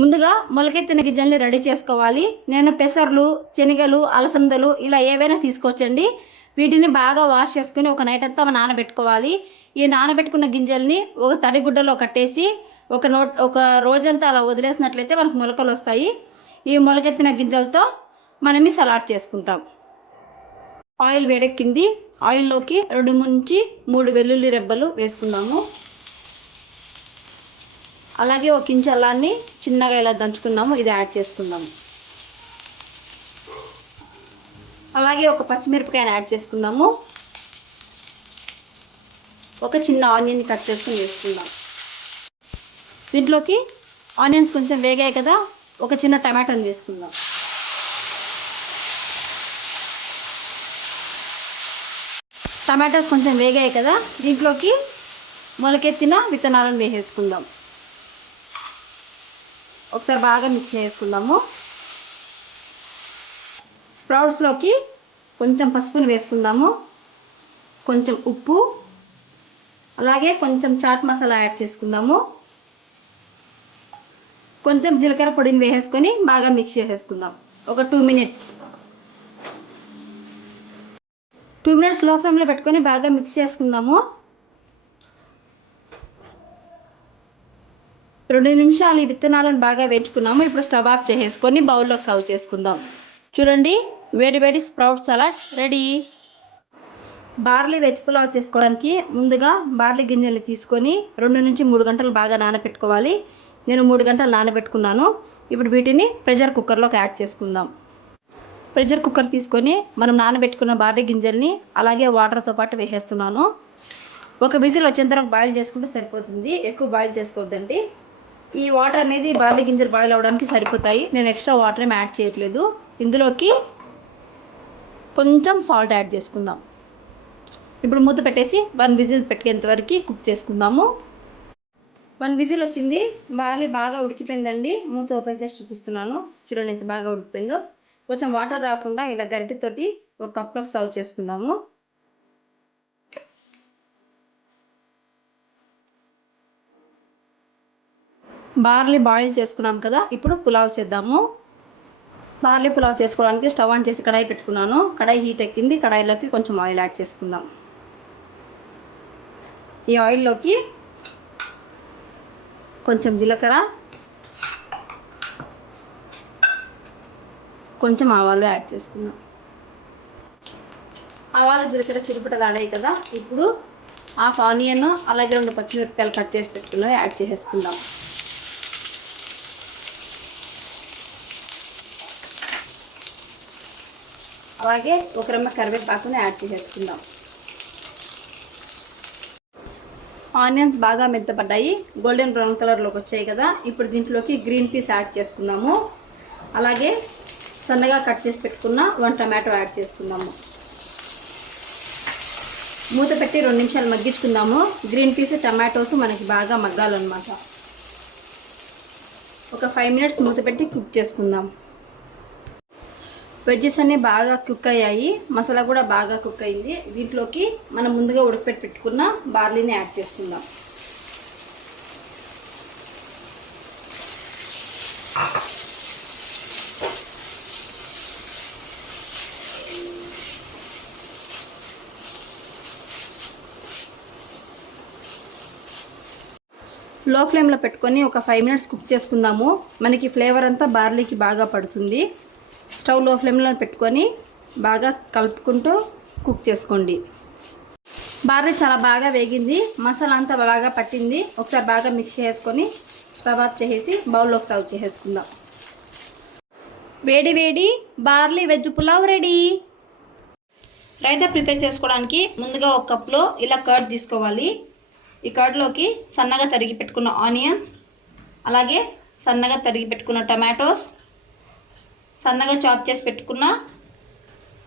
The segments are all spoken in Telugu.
ముందుగా మొలకెత్తిన గింజల్ని రెడీ చేసుకోవాలి. నేను పెసర్లు, శనగలు, అలసందలు ఇలా ఏవైనా తీసుకోవచ్చండి. వీటిని బాగా వాష్ చేసుకుని ఒక నైట్ అంతా నానబెట్టుకోవాలి. ఈ నానబెట్టుకున్న గింజల్ని ఒక తడిగుడ్డలో కట్టేసి ఒక రోజంతా అలా వదిలేసినట్లయితే మనకు మొలకలు వస్తాయి. ఈ మొలకెత్తిన గింజలతో మనమి సలాడ్ చేసుకుంటాం. ఆయిల్ వేడెక్కింది. ఆయిల్లోకి 2 నుంచి 3 వెల్లుల్లి రెబ్బలు వేసుకుందాము. అలాగే ఒక ఇంచు అల్లాన్ని చిన్నగా ఇలా దంచుకున్నాము, ఇది యాడ్ చేసుకుందాము. అలాగే ఒక పచ్చిమిరపకాయని యాడ్ చేసుకుందాము. ఒక చిన్న ఆనియన్ కట్ చేసుకుని వేసుకుందాం. దీంట్లోకి ఆనియన్స్ కొంచెం వేగాయి కదా, ఒక చిన్న టమాటాని వేసుకుందాం. టమాటాస్ కొంచెం వేగాయి కదా, దీంట్లోకి మొలకెత్తిన విత్తనాలను వేసేసుకుందాం. ఒకసారి బాగా మిక్స్ చేసుకుందాము. స్ప్రౌట్స్లోకి కొంచెం పసుపుని వేసుకుందాము, కొంచెం ఉప్పు, అలాగే కొంచెం చాట్ మసాలా యాడ్ చేసుకుందాము. కొంచెం జీలకర్ర పొడిని వేసేసుకొని బాగా మిక్స్ చేసేసుకుందాం. ఒక 2 మినిట్స్ లో ఫ్లేమ్లో పెట్టుకొని బాగా మిక్స్ చేసుకుందాము. 2 నిమిషాలు ఈ విత్తనాలను బాగా వేయించుకున్నాము. ఇప్పుడు స్టవ్ ఆఫ్ చేసేసుకొని బౌల్లోకి సర్వ్ చేసుకుందాం. చూడండి, వేడి వేడి sprout salad ready. Barley veg pulao చేసుకోవడానికి ముందుగా బార్లీ గింజలు తీసుకొని 2 నుంచి 3 గంటలు బాగా నానబెట్టుకోవాలి. నేను 3 గంటలు నానబెట్టుకున్నాను. ఇప్పుడు వీటిని ప్రెషర్ కుక్కర్లోకి యాడ్ చేసుకుందాం. ప్రెషర్ కుక్కర్ తీసుకొని మనం నానబెట్టుకున్న బార్లీ గింజల్ని అలాగే వాటర్తో పాటు వేసేస్తున్నాను. ఒక విజిల్ వచ్చేంత వరకు బాయిల్ చేసుకుంటే సరిపోతుంది, ఎక్కువ బాయిల్ చేసుకోవద్దండి. ఈ వాటర్ అనేది బార్లీ గింజలు బాయిల్ అవ్వడానికి సరిపోతాయి. నేను ఎక్స్ట్రా వాటర్ ఏమి యాడ్ చేయట్లేదు. ఇందులోకి కొంచెం సాల్ట్ యాడ్ చేసుకుందాం. ఇప్పుడు మూత పెట్టేసి 1 విజిల్ పెట్టేంత వరకు కుక్ చేసుకుందాము. 1 విజిల్ వచ్చింది. బార్లీ బాగా ఉడికిపోయిందండి. మూత ఓపెన్ చేసి చూపిస్తున్నాను. చూడండి ఎంత బాగా ఉడికిపోయిందో. కొంచెం వాటర్ రాకుండా ఇలా గరిటెతోటి ఒక కప్లోకి సర్వ్ చేసుకుందాము. బార్లీ బాయిల్ చేసుకున్నాం కదా, ఇప్పుడు పులావ్ చేద్దాము. బార్లీ పులావ్ చేసుకోవడానికి స్టవ్ ఆన్ చేసి కడాయి పెట్టుకున్నాను. కడాయి హీట్ ఎక్కింది. కడాయిలోకి కొంచెం ఆయిల్ యాడ్ చేసుకుందాం. ఈ ఆయిల్లోకి కొంచెం జీలకర్ర, కొంచెం ఆవాలు యాడ్ చేసుకుందాం. ఆవాలు జీలకర్ర చిరుపుటలు ఆడాయి కదా, ఇప్పుడు హాఫ్ ఆనియన్ అలాగే 2 పచ్చిమిరపకాయలు కట్ చేసి పెట్టుకున్నవి యాడ్ చేసేసుకుందాం. అలాగే ఒక రెమ్మ కరివేపాకుని యాడ్ చేసేసుకుందాం. ఆనియన్స్ బాగా మెత్తపడ్డాయి, గోల్డెన్ బ్రౌన్ కలర్లోకి వచ్చాయి కదా, ఇప్పుడు దీంట్లోకి గ్రీన్ పీస్ యాడ్ చేసుకుందాము. అలాగే సన్నగా కట్ చేసి పెట్టుకున్న 1 టమాటో యాడ్ చేసుకుందాము. మూత పెట్టి 2 నిమిషాలు మగ్గించుకుందాము. గ్రీన్ పీస్ టమాటోస్ మనకి బాగా మగ్గాలన్నమాట. ఒక 5 మినిట్స్ మూత పెట్టి కుక్ చేసుకుందాం. వెజ్జెస్ అన్నీ బాగా కుక్ అయ్యాయి, మసాలా కూడా బాగా కుక్ అయింది. దీంట్లోకి మనం ముందుగా ఉడకపెట్టి పెట్టుకున్న బార్లీని యాడ్ చేసుకుందాం. లో ఫ్లేమ్లో పెట్టుకొని ఒక 5 మినిట్స్ కుక్ చేసుకుందాము. మనకి ఫ్లేవర్ అంతా బార్లీకి బాగా పడుతుంది. స్టవ్ లో ఫ్లేమ్లో పెట్టుకొని బాగా కలుపుకుంటూ కుక్ చేసుకోండి. బార్లీ చాలా బాగా వేగింది, మసాలా అంతా బాగా పట్టింది. ఒకసారి బాగా మిక్స్ చేసుకొని స్టవ్ ఆఫ్ చేసేసి బౌల్లోకి సర్వ్ చేసేసుకుందాం. వేడి వేడి barley veg pulao ready. Raita prepare చేసుకోవడానికి ముందుగా ఒక కప్లో ఇలా కర్డ్ తీసుకోవాలి. ఈ కర్డ్లోకి సన్నగా తరిగి పెట్టుకున్న ఆనియన్స్, అలాగే సన్నగా తరిగి పెట్టుకున్న టమాటోస్, సన్నగా చాప్ చేసి పెట్టుకున్న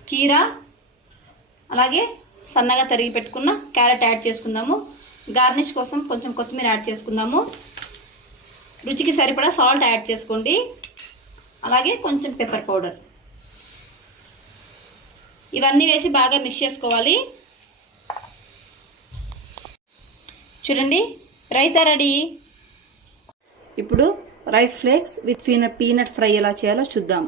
కీరా, అలాగే సన్నగా తరిగి పెట్టుకున్న క్యారెట్ యాడ్ చేసుకుందాము. గార్నిష్ కోసం కొంచెం కొత్తిమీర యాడ్ చేసుకుందాము. రుచికి సరిపడా సాల్ట్ యాడ్ చేసుకోండి. అలాగే కొంచెం పెప్పర్ పౌడర్, ఇవన్నీ వేసి బాగా మిక్స్ చేసుకోవాలి. చూడండి, రైతా రెడీ. ఇప్పుడు rice flakes with peanut fry ఎలా చేయాలో చూద్దాం.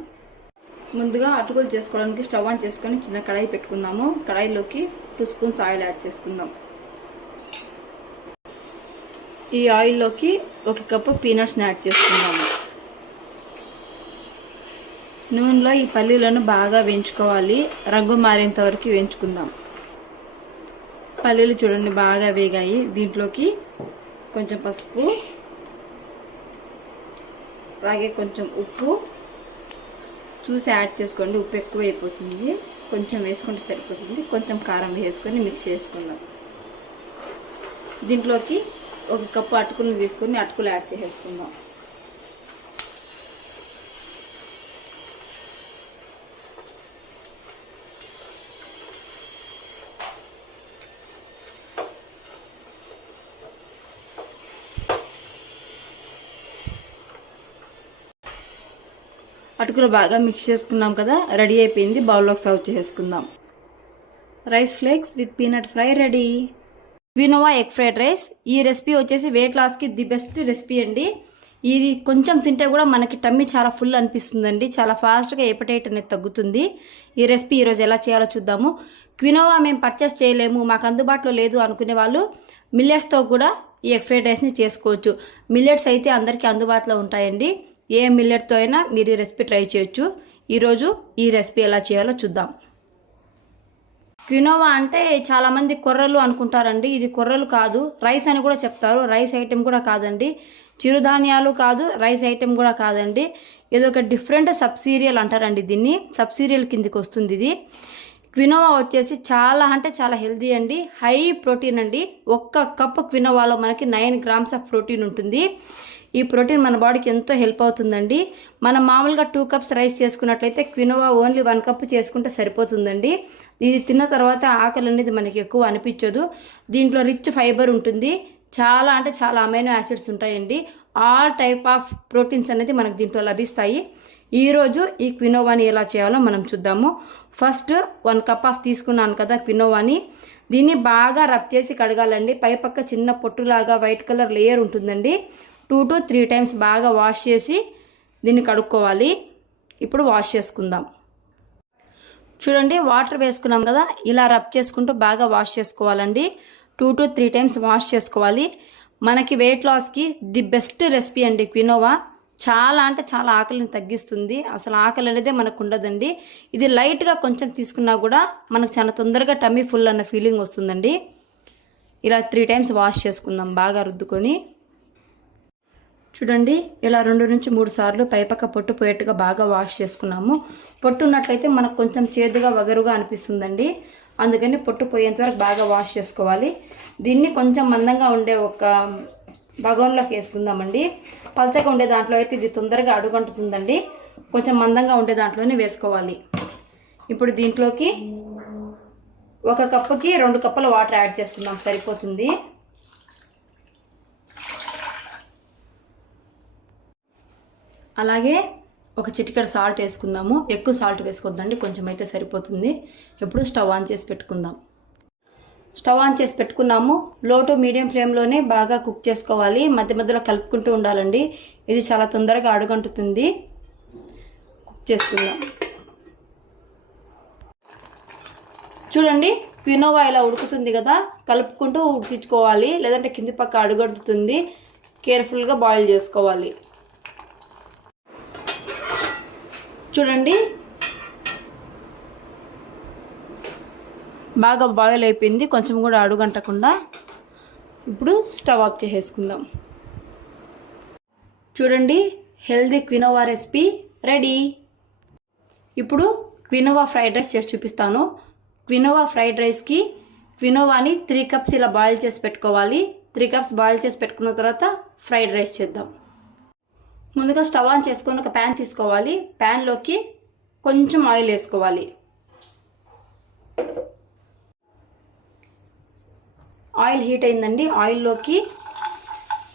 ముందుగా అటుకులు చేసుకోవడానికి స్టవ్ ఆన్ చేసుకొని చిన్న కడాయి పెట్టుకుందాము. కడాయిలోకి 2 స్పూన్స్ ఆయిల్ యాడ్ చేసుకుందాం. ఈ ఆయిల్లోకి 1 కప్పు పీనట్స్ని యాడ్ చేసుకుందాము. నూనెలో ఈ పల్లీలను బాగా వేయించుకోవాలి. రంగు మారేంత వరకు వేయించుకుందాం. పల్లీలు చూడండి బాగా వేగాయి. దీంట్లోకి కొంచెం పసుపు, అలాగే కొంచెం ఉప్పు చూసి యాడ్ చేసుకోండి. ఉప్పు ఎక్కువ అయిపోతుంది, కొంచెం వేసుకుంటే సరిపోతుంది. కొంచెం కారం వేసుకొని మిక్స్ చేసుకుందాం. దీంట్లోకి 1 కప్పు అటుకులు తీసుకొని అటుకులు యాడ్ చేసేసుకుందాం. అటుకులు బాగా మిక్స్ చేసుకున్నాం కదా, రెడీ అయిపోయింది. బౌల్లోకి సర్వ్ చేసుకుందాం. Rice flakes with peanut fry ready. Quinoa egg fried rice. ఈ రెసిపీ వచ్చేసి వెయిట్ లాస్కి ది బెస్ట్ రెసిపీ అండి. ఇది కొంచెం తింటే కూడా మనకి టమ్మీ చాలా ఫుల్ అనిపిస్తుందండి. చాలా ఫాస్ట్గా ఎపటైట్ అనేది తగ్గుతుంది. ఈ రెసిపీ ఈరోజు ఎలా చేయాలో చూద్దాము. క్వినోవా మేము పర్చేస్ చేయలేము, మాకు అందుబాటులో లేదు అనుకునే వాళ్ళు మిల్లెట్స్తో కూడా ఈ ఎగ్ ఫ్రైడ్ రైస్ని చేసుకోవచ్చు. మిల్లెట్స్ అయితే అందరికీ అందుబాటులో ఉంటాయండి. ఏ మిల్లెట్తో అయినా మీరు ఈ రెసిపీ ట్రై చేయొచ్చు. ఈరోజు ఈ రెసిపీ ఎలా చేయాలో చూద్దాం. క్వినోవా అంటే చాలామంది కొర్రలు అనుకుంటారండి. ఇది కొర్రలు కాదు, రైస్ అని కూడా చెప్తారు. రైస్ ఐటెం కూడా కాదండి, చిరుధాన్యాలు కాదు, రైస్ ఐటెం కూడా కాదండి. ఇది ఒక డిఫరెంట్ సబ్సీరియల్ అంటారండి. దీన్ని సబ్సీరియల్ కిందికి వస్తుంది. ఇది క్వినోవా వచ్చేసి చాలా అంటే చాలా హెల్దీ అండి. హై ప్రోటీన్ అండి. 1 కప్పు క్వినోవాలో మనకి 9 గ్రామ్స్ ఆఫ్ ప్రోటీన్ ఉంటుంది. ఈ ప్రోటీన్ మన బాడీకి ఎంతో హెల్ప్ అవుతుందండి. మనం మామూలుగా 2 కప్స్ రైస్ చేసుకున్నట్లయితే క్వినోవా ఓన్లీ 1 కప్పు చేసుకుంటే సరిపోతుందండి. ఇది తిన్న తర్వాత ఆకలి అనేది మనకి ఎక్కువ అనిపించదు. దీంట్లో రిచ్ ఫైబర్ ఉంటుంది. చాలా అంటే చాలా అమైనో యాసిడ్స్ ఉంటాయండి. ఆల్ టైప్ ఆఫ్ ప్రోటీన్స్ అనేది మనకు దీంట్లో లభిస్తాయి. ఈరోజు ఈ క్వినోవాని ఎలా చేయాలో మనం చూద్దాము. ఫస్ట్ 1 కప్ ఆఫ్ తీసుకున్నాను కదా క్వినోవాని, దీన్ని బాగా రబ్ చేసి కడగాలండి. పైపక్క చిన్న పొట్టులాగా వైట్ కలర్ లేయర్ ఉంటుందండి. 2 to 3 టైమ్స్ బాగా వాష్ చేసి దీన్ని కడుక్కోవాలి. ఇప్పుడు వాష్ చేసుకుందాం. చూడండి వాటర్ వేసుకున్నాం కదా, ఇలా రబ్ చేసుకుంటూ బాగా వాష్ చేసుకోవాలండి. 2 to 3 టైమ్స్ వాష్ చేసుకోవాలి. మనకి వెయిట్ లాస్కి ది బెస్ట్ రెసిపీ అండి క్వినోవా. చాలా అంటే చాలా ఆకలిని తగ్గిస్తుంది. అసలు ఆకలి అనేదే మనకు ఉండదండి. ఇది లైట్గా కొంచెం తీసుకున్నా కూడా మనకు చాలా తొందరగా టమ్మీ ఫుల్ అన్న ఫీలింగ్ వస్తుందండి. ఇలా 3 టైమ్స్ వాష్ చేసుకుందాం బాగా రుద్దుకొని. చూడండి ఇలా 2 నుంచి 3 సార్లు పైపక్క పొట్టు పోయేట్టుగా బాగా వాష్ చేసుకున్నాము. పొట్టు ఉన్నట్లయితే మనకు కొంచెం చేదుగా వగరుగా అనిపిస్తుందండి. అందుకని పొట్టు పోయేంత వరకు బాగా వాష్ చేసుకోవాలి. దీన్ని కొంచెం మందంగా ఉండే ఒక బగోన్లోకి వేసుకుందామండి. పల్చగా ఉండే దాంట్లో అయితే ఇది తొందరగా అడుగంటుతుందండి. కొంచెం మందంగా ఉండే దాంట్లోనే వేసుకోవాలి. ఇప్పుడు దీంట్లోకి 1 కప్పుకి 2 కప్పుల వాటర్ యాడ్ చేసుకుందాం, సరిపోతుంది. అలాగే ఒక చిటికెడు సాల్ట్ వేసుకుందాము. ఎక్కువ సాల్ట్ వేసుకోవద్దండి, కొంచెం అయితే సరిపోతుంది. ఇప్పుడు స్టవ్ ఆన్ చేసి పెట్టుకుందాం. స్టవ్ ఆన్ చేసి పెట్టుకున్నాము. లో టు మీడియం ఫ్లేమ్లోనే బాగా కుక్ చేసుకోవాలి. మధ్య మధ్యలో కలుపుకుంటూ ఉండాలండి. ఇది చాలా తొందరగా అడుగంటుతుంది. కుక్ చేసుకుందాం. చూడండి క్వినోవా ఇలా ఉడుకుతుంది కదా, కలుపుకుంటూ ఉడికించుకోవాలి, లేదంటే కింది పక్క అడుగంటుతుంది. కేర్ఫుల్గా బాయిల్ చేసుకోవాలి. చూడండి బాగా బాయిల్ అయిపోయింది, కొంచెం కూడా అడుగంటకుండా. ఇప్పుడు స్టవ్ ఆఫ్ చేసేసుకుందాం. చూడండి హెల్దీ క్వినోవా రెసిపీ రెడీ. ఇప్పుడు క్వినోవా ఫ్రైడ్ రైస్ చేసి చూపిస్తాను. క్వినోవా ఫ్రైడ్ రైస్కి క్వినోవాని 3 కప్స్ ఇలా బాయిల్ చేసి పెట్టుకోవాలి. 3 కప్స్ బాయిల్ చేసి పెట్టుకున్న తర్వాత ఫ్రైడ్ రైస్ చేద్దాం. ముందుగా స్టవ్ ఆన్ చేసుకొని ఒక ప్యాన్ తీసుకోవాలి. ప్యాన్లోకి కొంచెం ఆయిల్ వేసుకోవాలి. ఆయిల్ హీట్ అయిందండి. ఆయిల్లోకి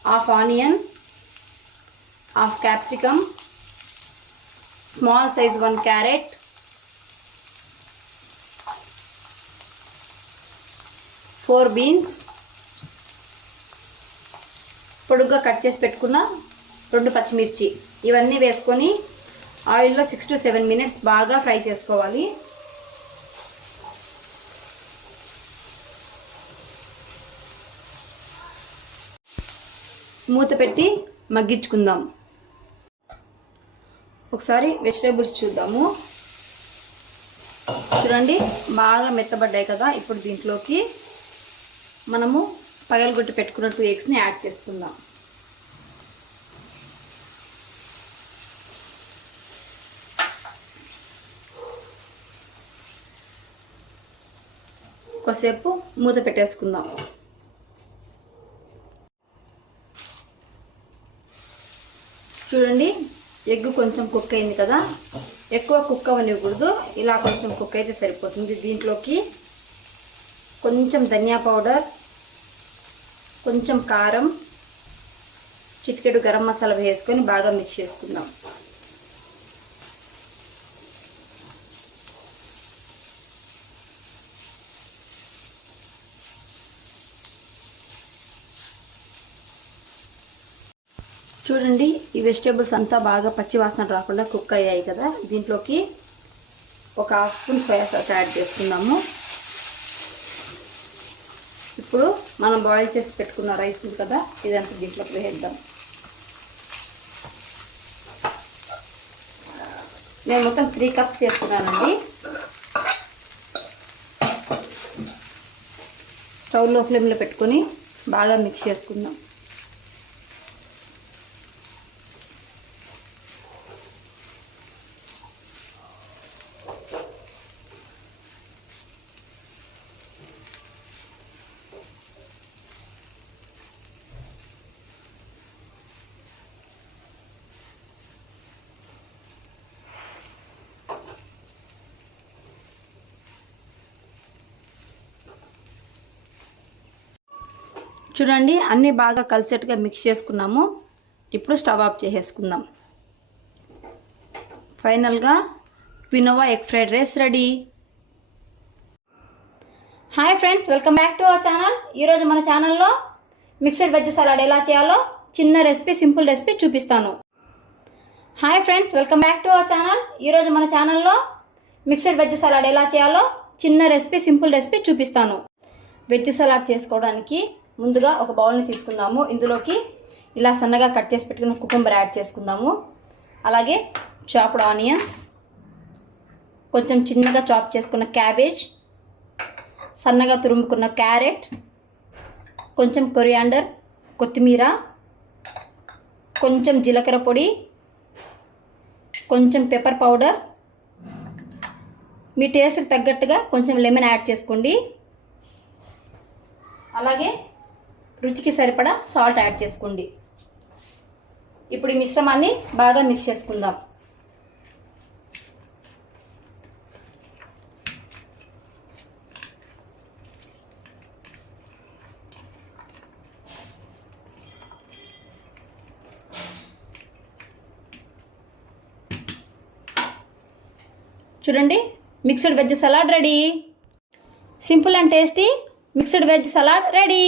half onion, half capsicum, small size 1 carrot, 4 beans, పొడుగ్గా కట్ చేసి పెట్టుకున్న 2 పచ్చిమిర్చి ఇవన్నీ వేసుకొని ఆయిల్లో 6 to 7 minutes బాగా ఫ్రై చేసుకోవాలి. మూత పెట్టి మగ్గించుకుందాం. ఒకసారి వెజిటేబుల్స్ చూద్దాము. చూడండి బాగా మెత్తబడ్డాయి కదా. ఇప్పుడు దీంట్లోకి మనము పగలగొట్టి పెట్టుకున్న 2 eggsని యాడ్ చేసుకుందాం. కొద్దిసేపు మూత పెట్టేసుకుందాం. చూడండి ఎగ్ కొంచెం కుక్ అయింది కదా. ఎక్కువ కుక్ అవ్వనివ్వకూడదు, ఇలా కొంచెం కుక్ అయితే సరిపోతుంది. దీంట్లోకి కొంచెం ధనియా పౌడర్, కొంచెం కారం, చిటికెడు గరం మసాలా వేసుకొని బాగా మిక్స్ చేసుకుందాం. చూడండి ఈ వెజిటేబుల్స్ అంతా బాగా పచ్చి వాసన రాకుండా కుక్ అయ్యాయి కదా. దీంట్లోకి ఒక 1/2 స్పూన్ సోయా సాస్ యాడ్ చేసుకుందాము. ఇప్పుడు మనం బాయిల్ చేసి పెట్టుకున్న రైస్ ఉంది కదా, ఇదంతా దీంట్లోకి వేద్దాం. నేను మొత్తం 3 cups చేస్తున్నానండి. స్టవ్లో ఫ్లేమ్లో పెట్టుకొని బాగా మిక్స్ చేసుకుందాం. చూడండి అన్నీ బాగా కలిసేట్టుగా మిక్స్ చేసుకున్నాము. ఇప్పుడు స్టవ్ ఆఫ్ చేసేసుకుందాం. ఫైనల్గా quinoa egg fried rice ready. Hi friends, welcome back to our channel. ఈరోజు మన ఛానల్లో మిక్స్డ్ వెజ్ సలాడ్ ఎలా చేయాలో చిన్న రెసిపీ, సింపుల్ రెసిపీ చూపిస్తాను. Hi friends, welcome back to our channel. ఈరోజు మన ఛానల్లో మిక్స్డ్ వెజ్ సలాడ్ ఎలా చేయాలో చిన్న రెసిపీ, సింపుల్ రెసిపీ చూపిస్తాను. వెజ్ సలాడ్ చేసుకోవడానికి ముందుగా ఒక బౌల్ని తీసుకుందాము. ఇందులోకి ఇలా సన్నగా కట్ చేసి పెట్టుకున్న కుకుంబర్ యాడ్ చేసుకుందాము. అలాగే చాప్డ్ ఆనియన్స్, కొంచెం చిన్నగా చాప్ చేసుకున్న క్యాబేజ్, సన్నగా తురుముకున్న క్యారెట్, కొంచెం కొరియాండర్, కొత్తిమీర, కొంచెం జీలకర్ర పొడి, కొంచెం పెప్పర్ పౌడర్, మీ టేస్ట్కి తగ్గట్టుగా కొంచెం లెమన్ యాడ్ చేసుకోండి. అలాగే రుచికి సరిపడా సాల్ట్ యాడ్ చేసుకోండి. ఇప్పుడు ఈ మిశ్రమాన్ని బాగా మిక్స్ చేసుకుందాం. చూడండి mixed veg salad ready. Simple and tasty mixed veg salad ready.